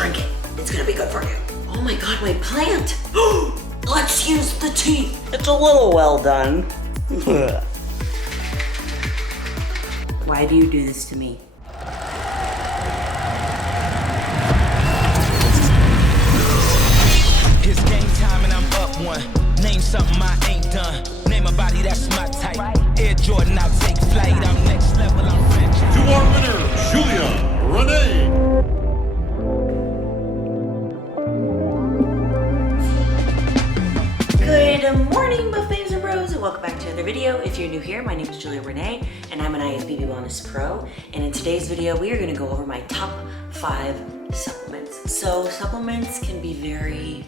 drink it. It's gonna be good for you. Oh my God, my plant. Let's use the teeth. It's a little well done. Why do you do this to me? It's game time and I'm up one. Name something I ain't done. Name a body that's my type. Air Jordan, I'll take flight. I'm next level, I'm rich. To our winner, Julia, Rene. Good morning, buff babes and bros, and welcome back to another video. If you're new here, my name is Julia Rene, and I'm an IFBB Wellness Pro. And in today's video, we are going to go over my top 5 supplements. So supplements can be very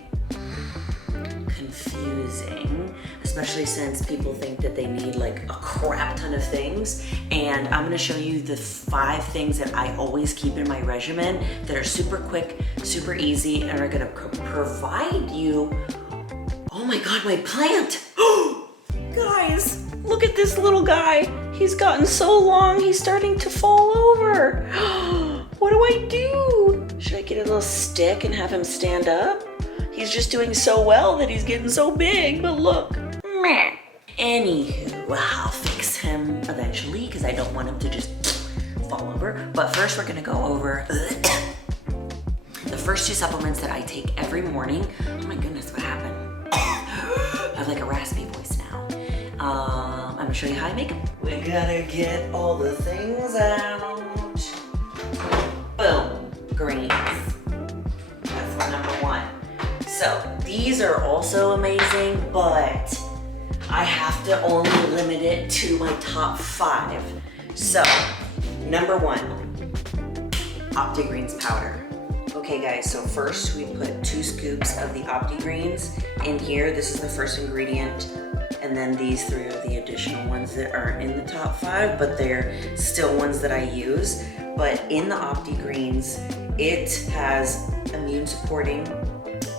confusing, especially since people think that they need like a crap ton of things. And I'm going to show you the 5 things that I always keep in my regimen that are super quick, super easy, and are going to provide you. Oh my God, my plant! Guys, look at this little guy. He's gotten so long, he's starting to fall over. What do I do? Should I get a little stick and have him stand up? He's just doing so well that he's getting so big, but look. Meh. Anywho, I'll fix him eventually because I don't want him to just fall over. But first we're gonna go over the first 2 supplements that I take every morning. Oh my goodness, what happened? I have like a raspy voice now. I'm gonna show you how I make them. We gotta get all the things out. Boom, greens. That's my number 1. So these are also amazing, but I have to only limit it to my top 5. So number 1, OptiGreens powder. Okay guys, so first we put 2 scoops of the OptiGreens in here. This is the first ingredient, and then these 3 are the additional ones that aren't in the top 5, but they're still ones that I use. But in the OptiGreens, it has immune supporting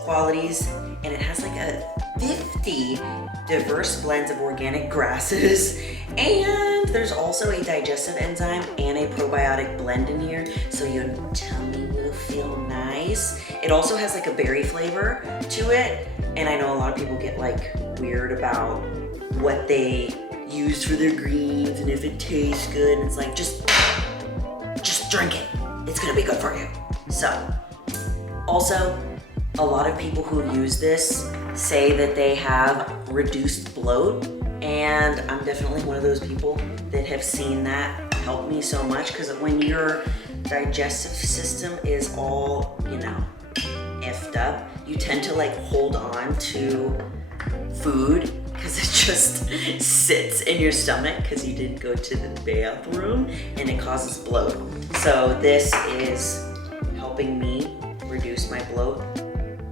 qualities, and it has like a 50 diverse blends of organic grasses, and there's also a digestive enzyme and a probiotic blend in here, so your tummy will feel nice. It also has like a berry flavor to it, and I know a lot of people get like weird about what they use for their greens and if it tastes good, and it's like just drink it. It's gonna be good for you. So also, a lot of people who use this say that they have reduced bloat, and I'm definitely one of those people that have seen that help me so much, because when your digestive system is all, you know, effed up, you tend to like hold on to food because it just sits in your stomach because you didn't go to the bathroom, and it causes bloat. So this is helping me reduce my bloat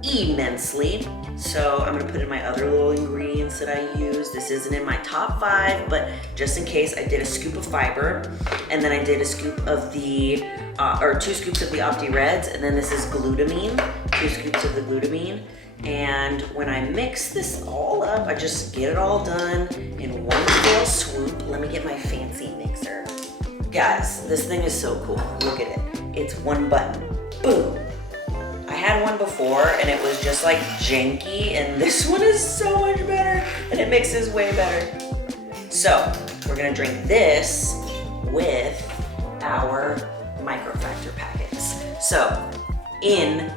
immensely. So I'm gonna put in my other little ingredients that I use. This isn't in my top 5, but just in case, I did a scoop of fiber, and then I did a scoop of the, or 2 scoops of the Opti Reds, and then this is glutamine, 2 scoops of the glutamine. And when I mix this all up, I just get it all done in one fell swoop. Let me get my fancy mixer. Guys, this thing is so cool. Look at it. It's 1 button. Boom. I had one before and it was just like janky, and this one is so much better and it mixes way better. So we're gonna drink this with our microfactor packets. So in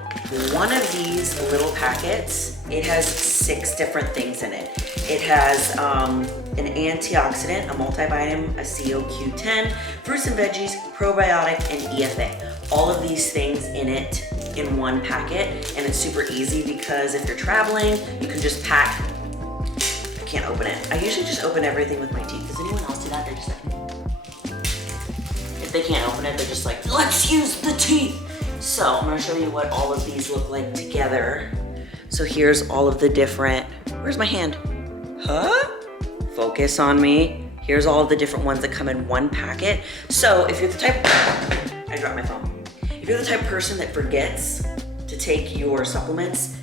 one of these little packets, it has 6 different things in it. It has an antioxidant, a multivitamin, a CoQ10, fruits and veggies, probiotic, and EFA. All of these things in it in one packet, and it's super easy because if you're traveling, you can just pack. I can't open it. I usually just open everything with my teeth. Does anyone else do that? They're just like, if they can't open it, they're just like, let's use the teeth. So I'm gonna show you what all of these look like together. So here's all of the different, where's my hand? Huh? Focus on me. Here's all of the different ones that come in one packet. So if you're the type, I dropped my phone. If you're the type of person that forgets to take your supplements,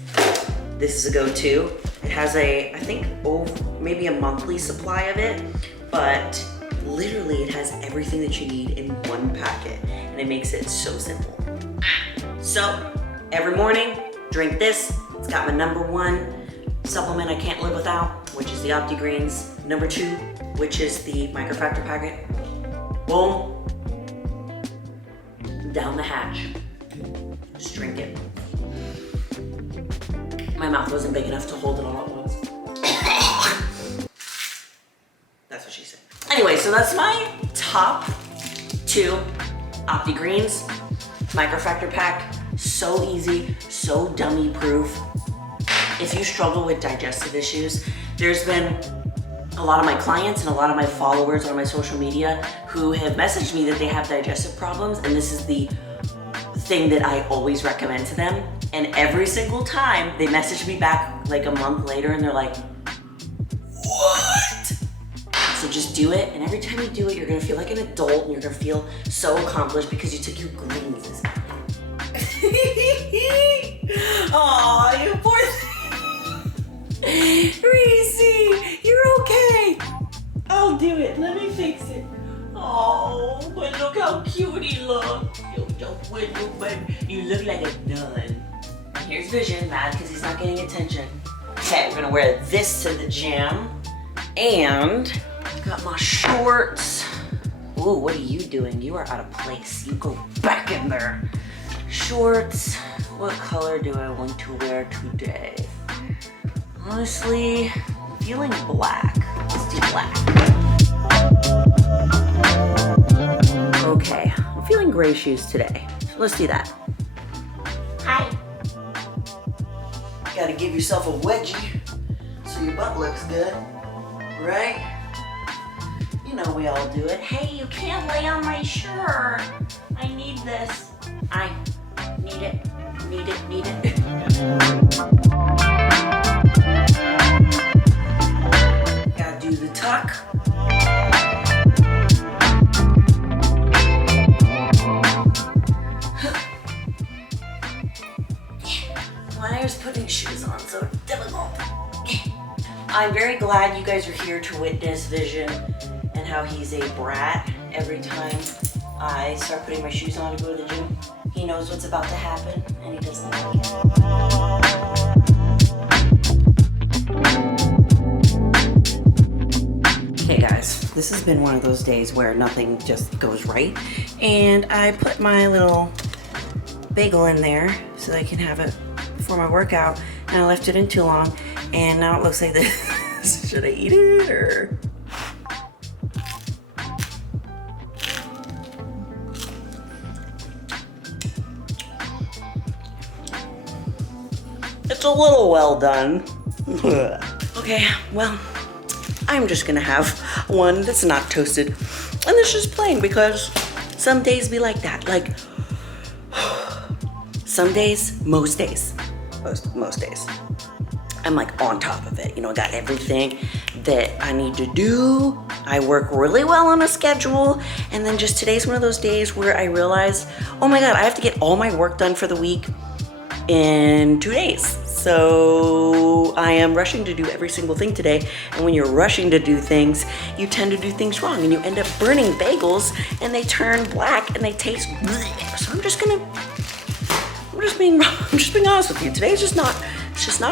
this is a go-to. It has a, I think, maybe a monthly supply of it, but literally it has everything that you need in one packet, and it makes it so simple. So Every morning, drink this. It's got my #1 supplement I can't live without, which is the OptiGreens. #2, which is the microfactor packet. Boom. Down the hatch. Just drink it. My mouth wasn't big enough to hold it all at once. That's what she said. Anyway, so that's my top 2 OptiGreens microfactor pack. So easy, so dummy proof. If you struggle with digestive issues, there's been a lot of my clients and a lot of my followers on my social media who have messaged me that they have digestive problems, and this is the thing that I always recommend to them. And every single time they message me back like a month later and they're like, what? So just do it, and every time you do it, you're gonna feel like an adult and you're gonna feel so accomplished because you took your greens this morning. Aw, you poor Reese, you're okay. I'll do it. Let me fix it. Oh, but look how cute he looks. You look like a nun. Here's Vision, mad because he's not getting attention. Okay, we're gonna wear this to the gym. And got my shorts. Ooh, what are you doing? You are out of place. You go back in there. Shorts. What color do I want to wear today? Honestly, I'm feeling black. Let's do black. Okay, I'm feeling gray shoes today. So let's do that. Hi. Gotta give yourself a wedgie so your butt looks good, right? You know we all do it. Hey, you can't lay on my shirt. I need this. I need it, need it, need it. Gotta do the tuck. Why is putting shoes on so difficult? I'm very glad you guys are here to witness Vision and how he's a brat every time I start putting my shoes on to go to the gym. He knows what's about to happen and he doesn't like it. Okay guys, this has been one of those days where nothing just goes right. And I put my little bagel in there so that I can have it for my workout. And I left it in too long and now it looks like this. Should I eat it or? It's a little well done. Okay, well, I'm just gonna have one that's not toasted and it's just plain because some days be like that. Like, some days, most days, I'm like on top of it. You know, I got everything that I need to do. I work really well on a schedule. And then just today's one of those days where I realized, oh my God, I have to get all my work done for the week in 2 days. So I am rushing to do every single thing today. And when you're rushing to do things, you tend to do things wrong and you end up burning bagels and they turn black and they taste bleh. So I'm just being honest with you. Today's just not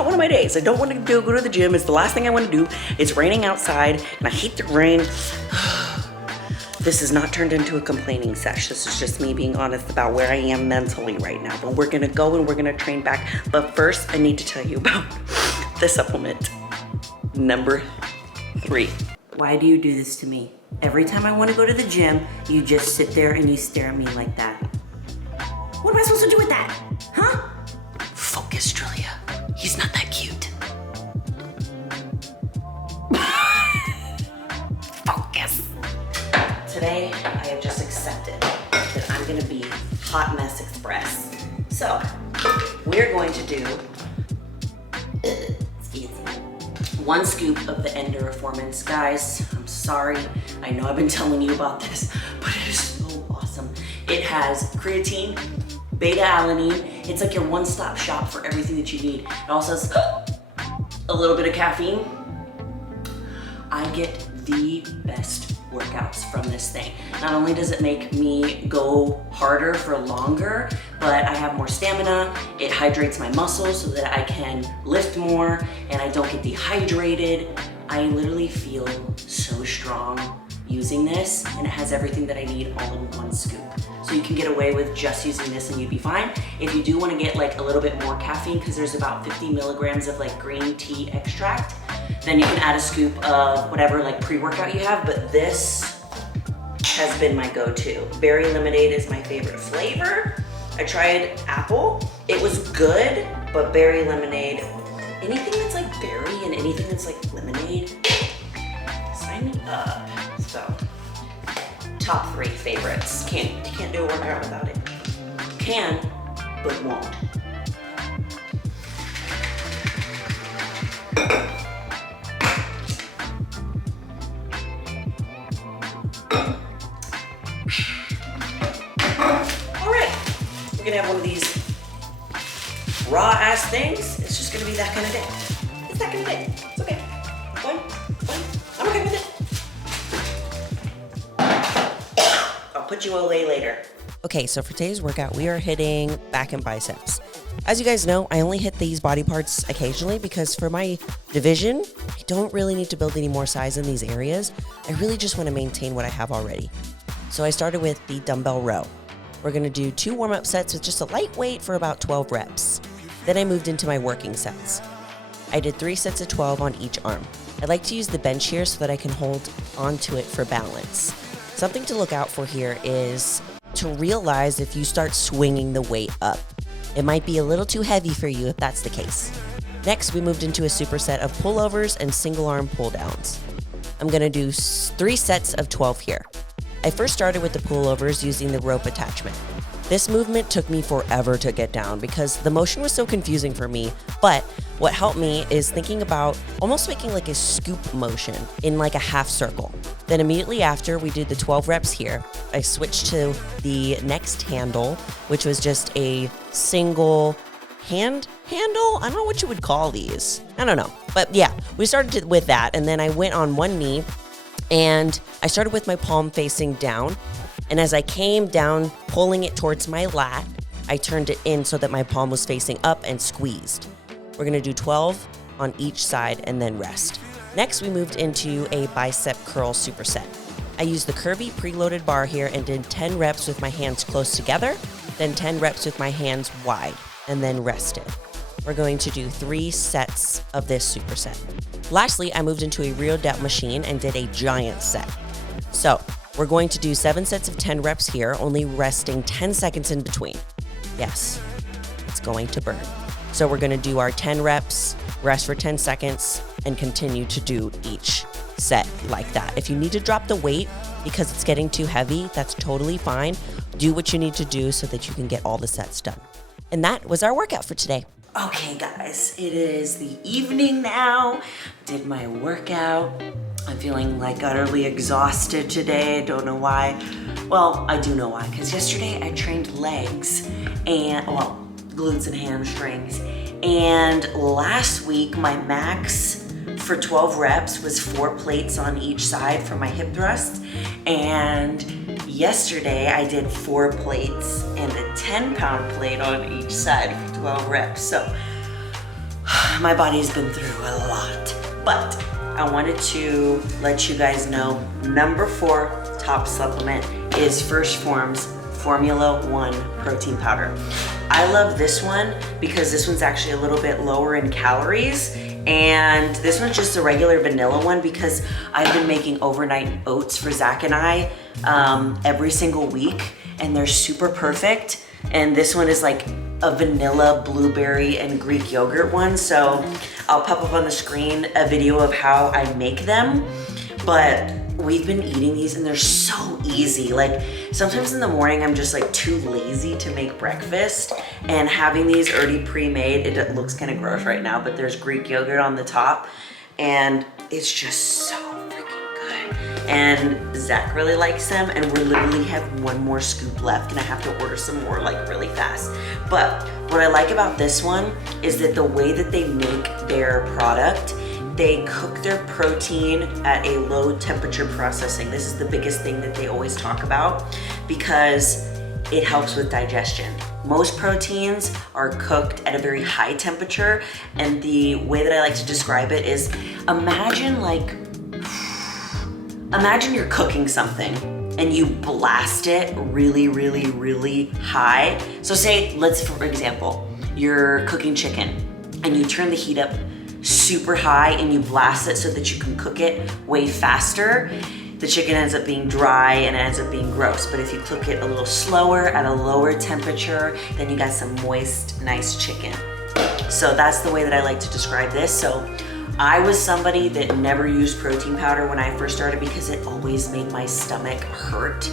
one of my days. I don't want to go to the gym. It's the last thing I want to do. It's raining outside and I hate the rain. This has not turned into a complaining sesh. This is just me being honest about where I am mentally right now. But we're gonna go and we're gonna train back. But first, I need to tell you about the supplement #3. Why do you do this to me? Every time I want to go to the gym, you just sit there and you stare at me like that. What am I supposed to do with that? Huh? Focus, Julia. He's not that cute. Focus. Today, I have just accepted that I'm gonna be Hot Mess Express. So, we're going to do, excuse me, 1 scoop of the Endorphins. Guys, I'm sorry. I know I've been telling you about this, but it is so awesome. It has creatine, beta-alanine. It's like your one-stop shop for everything that you need. It also has a little bit of caffeine. I get the best workouts from this thing. Not only does it make me go harder for longer, but I have more stamina. It hydrates my muscles so that I can lift more and I don't get dehydrated. I literally feel so strong using this, and it has everything that I need all in one scoop. So you can get away with just using this and you'd be fine. If you do want to get like a little bit more caffeine, because there's about 50 milligrams of like green tea extract, then you can add a scoop of whatever like pre-workout you have, but this has been my go-to. Berry lemonade is my favorite flavor. I tried apple, it was good, but berry lemonade, anything that's like berry and anything that's like lemonade, sign me up. So, top 3 favorites. Can't do a workout without it. Can, but won't. All right, we're gonna have one of these raw ass things. It's just gonna be that kind of day. It's that kind of day. It's okay. Fine. I'm okay with it. I'll put you away later. Okay, so for today's workout, we are hitting back and biceps. As you guys know, I only hit these body parts occasionally because for my division, I don't really need to build any more size in these areas. I really just want to maintain what I have already. So I started with the dumbbell row. We're going to do 2 warm-up sets with just a light weight for about 12 reps. Then I moved into my working sets. I did 3 sets of 12 on each arm. I like to use the bench here so that I can hold onto it for balance. Something to look out for here is to realize if you start swinging the weight up. It might be a little too heavy for you if that's the case. Next, we moved into a superset of pullovers and single arm pull downs. I'm going to do 3 sets of 12 here. I first started with the pullovers using the rope attachment. This movement took me forever to get down because the motion was so confusing for me, but what helped me is thinking about almost making like a scoop motion in like a half circle. Then immediately after we did the 12 reps here, I switched to the next handle, which was just a single handle? I don't know what you would call these. I don't know. But yeah, we started with that, and then I went on one knee and I started with my palm facing down. And as I came down, pulling it towards my lat, I turned it in so that my palm was facing up and squeezed. We're gonna do 12 on each side and then rest. Next, we moved into a bicep curl superset. I used the curvy preloaded bar here and did 10 reps with my hands close together, then 10 reps with my hands wide, and then rested. We're going to do 3 sets of this superset. Lastly, I moved into a real depth machine and did a giant set. So, we're going to do 7 sets of 10 reps here, only resting 10 seconds in between. Yes, it's going to burn. So we're going to do our 10 reps, rest for 10 seconds, and continue to do each set like that. If you need to drop the weight because it's getting too heavy, that's totally fine. Do what you need to do so that you can get all the sets done. And that was our workout for today. Okay guys, it is the evening now. Did my workout. I'm feeling like utterly exhausted today. Don't know why. Well, I do know why, because yesterday I trained legs and, well, glutes and hamstrings. And last week my max for 12 reps was 4 plates on each side for my hip thrust. And yesterday I did 4 plates and a 10-pound plate on each side for 12 reps. So my body's been through a lot, but I wanted to let you guys know number 4 top supplement is Phorm's Formula 1 protein powder. I love this one because this one's actually a little bit lower in calories, and this one's just a regular vanilla one because I've been making overnight oats for Zach and I every single week, and they're super perfect. And this one is like a vanilla, blueberry, and Greek yogurt one. So I'll pop up on the screen a video of how I make them. But we've been eating these and they're so easy. Like sometimes in the morning I'm just like too lazy to make breakfast, and having these already pre-made, it looks kind of gross right now, but there's Greek yogurt on the top and it's just so freaking good. And Zach really likes them, and we literally have 1 more scoop left and I have to order some more like really fast. But what I like about this one is that the way that they make their product they cook their protein at a low temperature processing. This is the biggest thing that they always talk about because it helps with digestion. Most proteins are cooked at a very high temperature, and the way that I like to describe it is imagine you're cooking something and you blast it really, really, really high. So say, for example, you're cooking chicken and you turn the heat up super high and you blast it so that you can cook it way faster. The chicken ends up being dry and it ends up being gross. But if you cook it a little slower at a lower temperature, then you got some moist, nice chicken. So that's the way that I like to describe this. So I was somebody that never used protein powder when I first started because it always made my stomach hurt.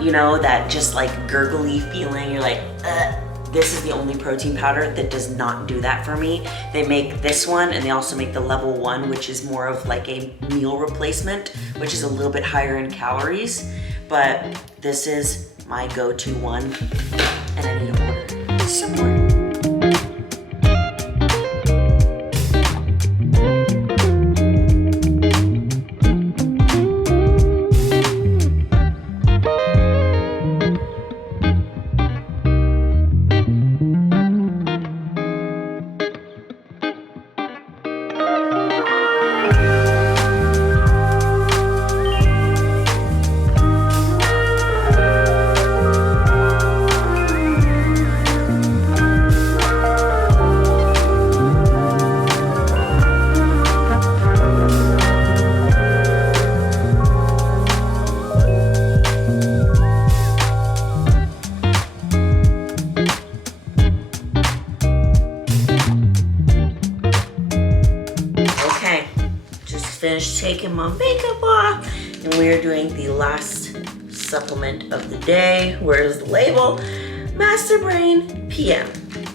You know, that just like gurgly feeling, you're like, ugh. This is the only protein powder that does not do that for me. They make this one and they also make the level 1, which is more of like a meal replacement, which is a little bit higher in calories. But this is my go-to one and I need to order some more. Finished taking my makeup off, and we are doing the last supplement of the day. Where's the label? Master Brain PM.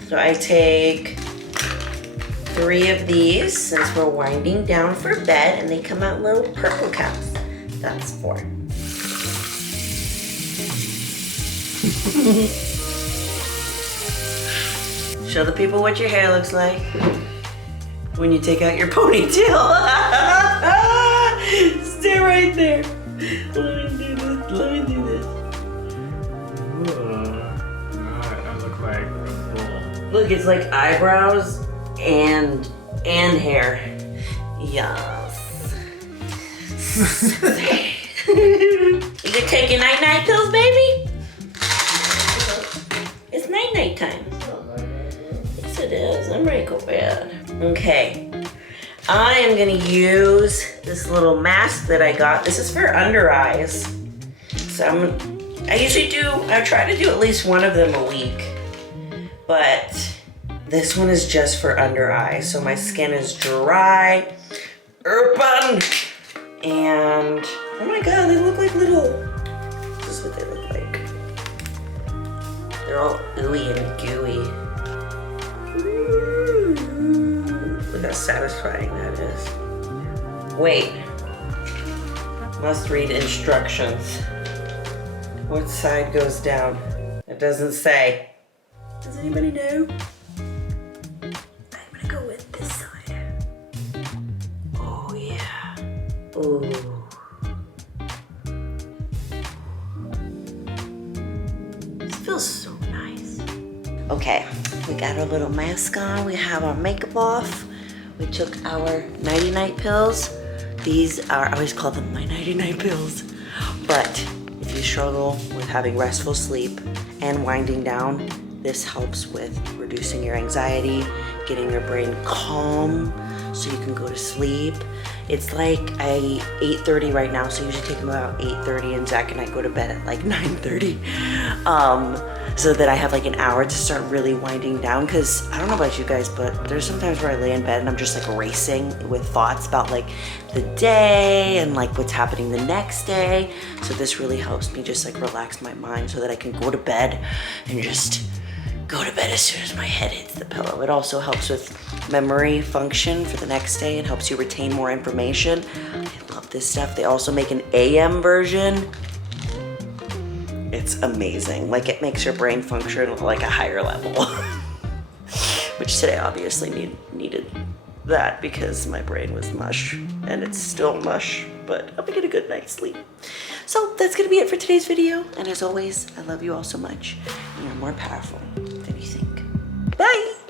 So I take 3 of these since we're winding down for bed, and they come out in little purple cups. That's 4. Show the people what your hair looks like when you take out your ponytail. Stay right there. Let me do this. I look like a bull. Look, it's like eyebrows and hair. Yes. You taking night-night pills, baby? It's night-night time. Yes, it is. I'm ready to go to bed. Okay. I am gonna use this little mask that I got. This is for under eyes. So I try to do at least one of them a week. But this one is just for under eyes. So my skin is dry, urban, and oh my God, they look like little, this is what they look like. They're all ooey and gooey. Look how satisfying that is. Wait. Must read instructions. What side goes down? It doesn't say. Does anybody know? I'm gonna go with this side. Oh yeah. Ooh. This feels so nice. Okay, we got our little mask on. We have our makeup off. We took our nighty-night pills. These are, I always call them my nighty-night pills. But if you struggle with having restful sleep and winding down, this helps with reducing your anxiety, getting your brain calm so you can go to sleep. It's like 8:30 right now, so I usually take them about 8:30, and Zach and I go to bed at like 9:30. So that I have like an hour to start really winding down, because I don't know about you guys, but there's sometimes where I lay in bed and I'm just like racing with thoughts about like the day and like what's happening the next day. So this really helps me just like relax my mind so that I can go to bed and just go to bed as soon as my head hits the pillow. It also helps with memory function for the next day. It helps you retain more information. I love this stuff. They also make an AM version. It's amazing. Like, it makes your brain function at like a higher level. Which today obviously needed that because my brain was mush and it's still mush, but I'm gonna get a good night's sleep. So that's gonna be it for today's video. And as always, I love you all so much. You're more powerful than you think. Bye.